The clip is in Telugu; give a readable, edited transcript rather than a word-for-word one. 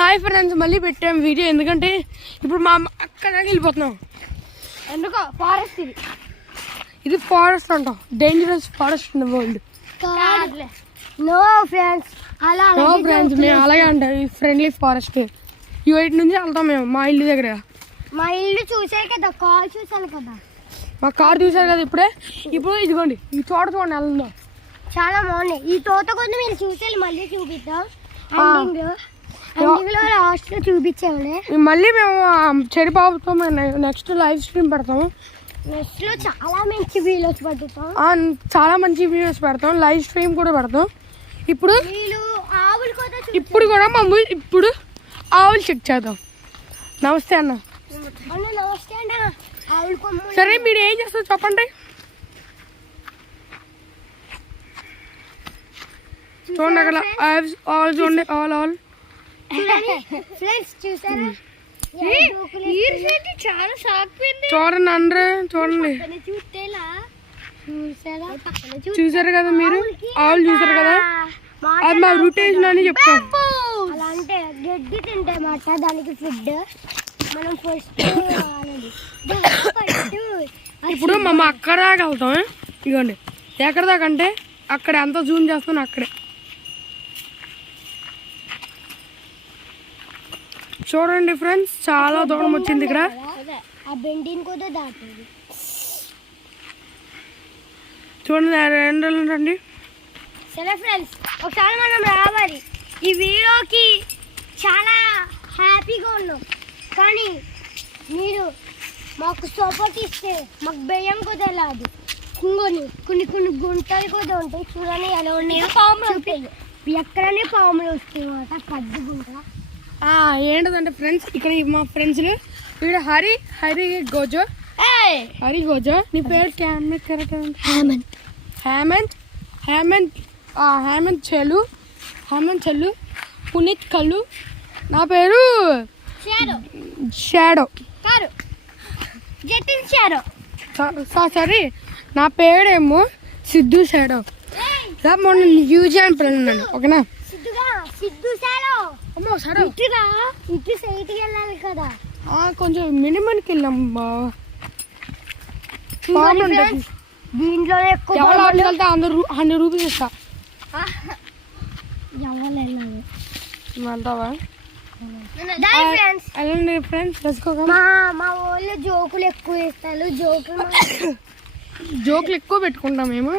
హాయ్ ఫ్రెండ్స్, మళ్ళీ పెట్టాం వీడియో. ఎందుకంటే ఇప్పుడు మా అక్కడ వెళ్ళిపోతున్నాం. ఎందుకో ఫారెస్ట్ ఇది ఫారెస్ట్ అంటాం, dangerous forest in the world. No friends, no friends, మేము అలాగే అంటాం. ఈ ఫ్రెండ్లీ ఫారెస్ట్ ఈ వైపు నుంచి వెళ్తాం మేము మా ఇల్లు దగ్గర. మా ఇల్లు చూసే కదా, కాల్ చూసాను కదా, మా కార్ చూసారు కదా ఇప్పుడే. ఇప్పుడు ఇదిగోండి ఈ తోట చూడండి వెళ్దాం. చాలా బాగున్నాయి. ఈ తోట కొంచెం మీరు చూసేది మళ్ళీ చూపిద్దాం. ఎండింగ్ లో లాస్ట్ లో చూపించాములే. మళ్ళీ మేము చెడిపోతాం. నెక్స్ట్ లైవ్ స్ట్రీమ్ పెడతాము. నెక్స్ట్ లో చాలా మంచి వీడియోస్ పెడతాం. చాలా మంచి వీడియోస్ పెడతాం, లైవ్ స్ట్రీమ్ కూడా పెడతాం. ఇప్పుడు ఆవులు కూడా ఇప్పుడు కూడా ఇప్పుడు ఆవులు చెక్ చేద్దాం. నమస్తే అన్న. నమస్తే అన్న. ఆవులు సరే, మీరు ఏం చేస్తారు చెప్పండి. చూడండి అక్కడ ఆల్ చూడండి, ఆల్ ఫ్రెండ్స్ చూసారా? చాలా షాక్ చూడండి అందరూ చూడండి. చూసారు కదా మీరు, ఆవులు చూసారు కదా. అది మా రొటేషన్ అని చెప్తాం. అలా అంటే గడ్డి తింటే మాట దానికి ఫుడ్ మనం ఫస్ట్. ఇప్పుడు మేము అక్కడ దాకా వెళ్తాం. ఇదిగోండి ఎక్కడ దాకా అంటే అక్కడ ఎంత జూమ్ చేస్తాను అక్కడే. చూడండి ఫ్రెండ్స్, చాలా దూరం వచ్చింది ఇక్కడ. చూడండి రండి. సరే ఫ్రెండ్స్, ఒకసారి మనం రావాలి. ఈ వీడియోకి చాలా హ్యాపీగా ఉన్నాం, కానీ మీరు మాకు సపోర్ట్ ఇస్తే మాకు భయం కూడా రాదు. కొన్ని గుంటలు కూడా ఉంటాయి చూడండి, ఎలా ఉన్నాయో. పాములు ఎక్కడనే పాములు వస్తాయి అన్నమాట, పెద్ద గుంట. ఏంటంటే ఫ్రెండ్స్, ఇక్కడ మా ఫ్రెండ్స్ ఇక్కడ హరి గోజో. నీ పేరు హేమంత్ చెల్లు పునీత్ కల్లు. నా పేరు షాడో. సారీ, నా పేరేమో సిద్ధు షాడో. మొన్న న్యూజిలాండ్ పిల్లలు. ఓకేనా? అమ్మో షాడో ఇటు సైడ్కి వెళ్ళాలి కదా. కొంచెం మినిమన్కి వెళ్ళాం. దీంట్లో ఎక్కువ వెళ్తే 100 రూపీస్ ఇస్తా. వెళ్తావా? వెళ్ళండి ఫ్రెండ్స్, మా వాళ్ళు జోకులు ఎక్కువ వేస్తారు. జోకులు ఎక్కువ పెట్టుకుంటాం మేము.